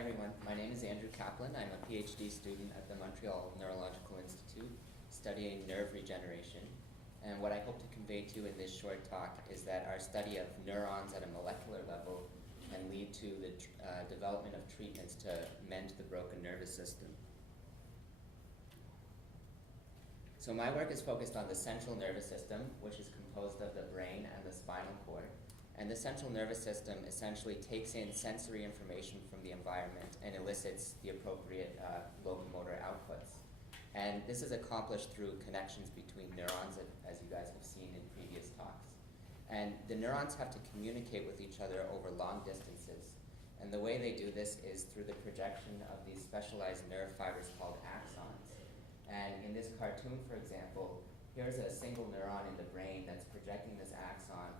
everyone, my name is Andrew Kaplan. I'm a PhD student at the Montreal Neurological Institute studying nerve regeneration. And what I hope to convey to you in this short talk is that our study of neurons at a molecular level can lead to the development of treatments to mend the broken nervous system. So my work is focused on the central nervous system, which is composed of the brain and the spinal cord. And the central nervous system essentially takes in sensory information from the environment and elicits the appropriate locomotor outputs. And this is accomplished through connections between neurons, as you guys have seen in previous talks. And the neurons have to communicate with each other over long distances. And the way they do this is through the projection of these specialized nerve fibers called axons. And in this cartoon, for example, here's a single neuron in the brain that's projecting this axon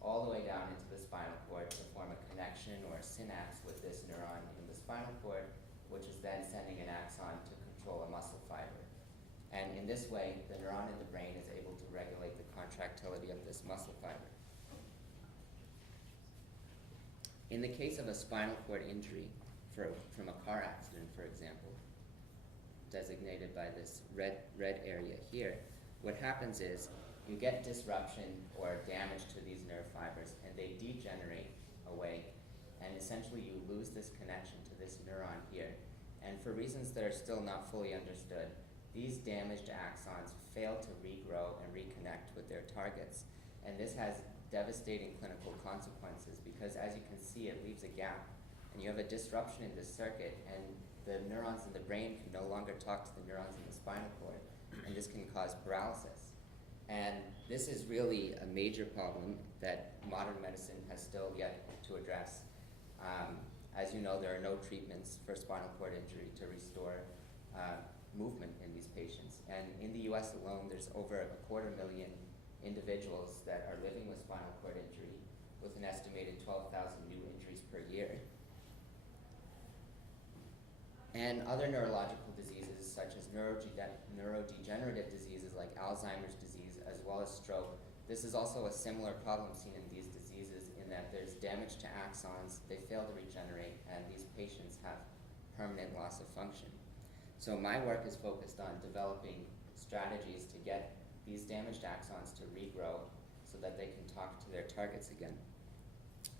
all the way down into the spinal cord to form a connection or a synapse with this neuron in the spinal cord, which is then sending an axon to control a muscle fiber. And in this way, the neuron in the brain is able to regulate the contractility of this muscle fiber. In the case of a spinal cord injury from a car accident, for example, designated by this red area here, what happens is you get disruption or damage to these nerve fibers and they degenerate away, and essentially you lose this connection to this neuron here. And for reasons that are still not fully understood, these damaged axons fail to regrow and reconnect with their targets. And this has devastating clinical consequences because, as you can see, it leaves a gap. And you have a disruption in this circuit, and the neurons in the brain can no longer talk to the neurons in the spinal cord, and this can cause paralysis. And this is really a major problem that modern medicine has still yet to address. As you know, there are no treatments for spinal cord injury to restore movement in these patients. And in the US alone, there's over 250,000 individuals that are living with spinal cord injury, with an estimated 12,000 new injuries per year. And other neurological diseases, such as neurodegenerative diseases like Alzheimer's disease, as well as stroke. This is also a similar problem seen in these diseases in that there's damage to axons, they fail to regenerate, and these patients have permanent loss of function. So my work is focused on developing strategies to get these damaged axons to regrow so that they can talk to their targets again.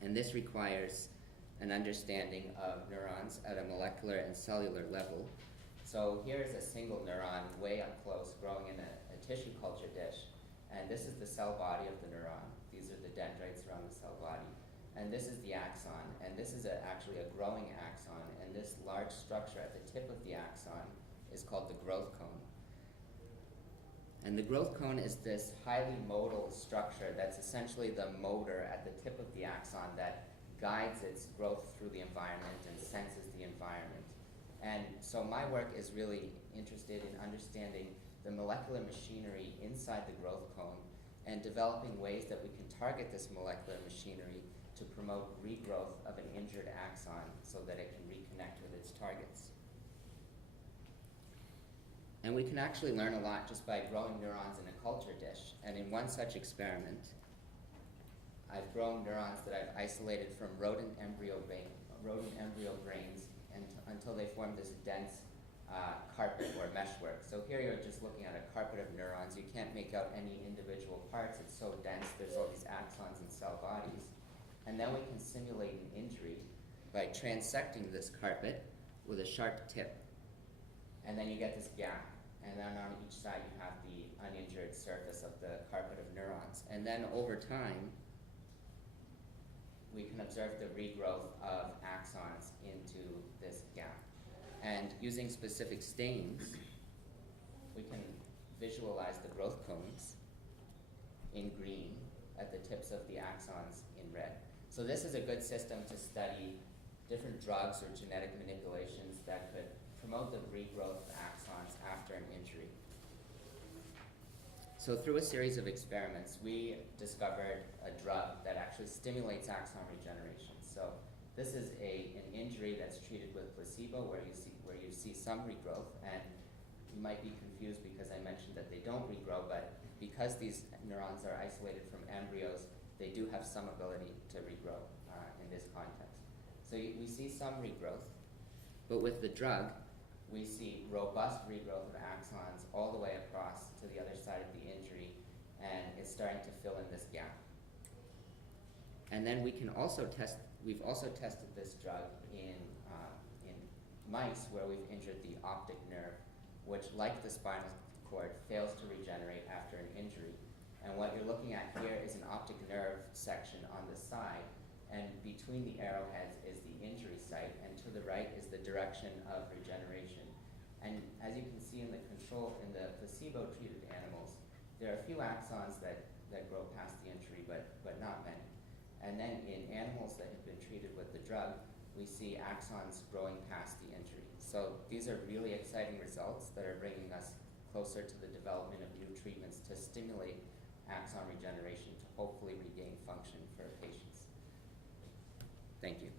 And this requires an understanding of neurons at a molecular and cellular level. So here's a single neuron way up close growing in a tissue culture dish. And this is the cell body of the neuron. These are the dendrites around the cell body. And this is the axon. And this is actually a growing axon. And this large structure at the tip of the axon is called the growth cone. And the growth cone is this highly modal structure that's essentially the motor at the tip of the axon that guides its growth through the environment and senses the environment. And so my work is really interested in understanding the molecular machinery inside the growth cone and developing ways that we can target this molecular machinery to promote regrowth of an injured axon so that it can reconnect with its targets. And we can actually learn a lot just by growing neurons in a culture dish. And in one such experiment, I've grown neurons that I've isolated from rodent embryo brains until they form this dense carpet or meshwork. So here you're just looking at a carpet of neurons. You can't make out any individual parts. It's so dense. There's all these axons and cell bodies. And then we can simulate an injury by transecting this carpet with a sharp tip. And then you get this gap. And then on each side you have the uninjured surface of the carpet of neurons. And then over time, we can observe the regrowth of axons into this gap. And using specific stains, we can visualize the growth cones in green at the tips of the axons in red. So this is a good system to study different drugs or genetic manipulations that could promote the regrowth of axons after an injury. So through a series of experiments, we discovered a drug that actually stimulates axon regeneration. So this is an injury that's treated with placebo where you see some regrowth, and you might be confused because I mentioned that they don't regrow, but because these neurons are isolated from embryos, they do have some ability to regrow in this context. So we see some regrowth, But with the drug, we see robust regrowth of axons all the way across to the other side of the injury, and it's starting to fill in this gap. And then we've also tested this drug in mice where we've injured the optic nerve, which, like the spinal cord, fails to regenerate after an injury. And what you're looking at here is an optic nerve section on the side, and between the arrowheads is the injury site, and to the right is the direction of regeneration. And as you can see in the placebo-treated animals, there are a few axons that grow past the injury, but not many. And then in animals that have been treated with the drug, we see axons growing past the injury. So these are really exciting results that are bringing us closer to the development of new treatments to stimulate axon regeneration to hopefully regain function for patients. Thank you.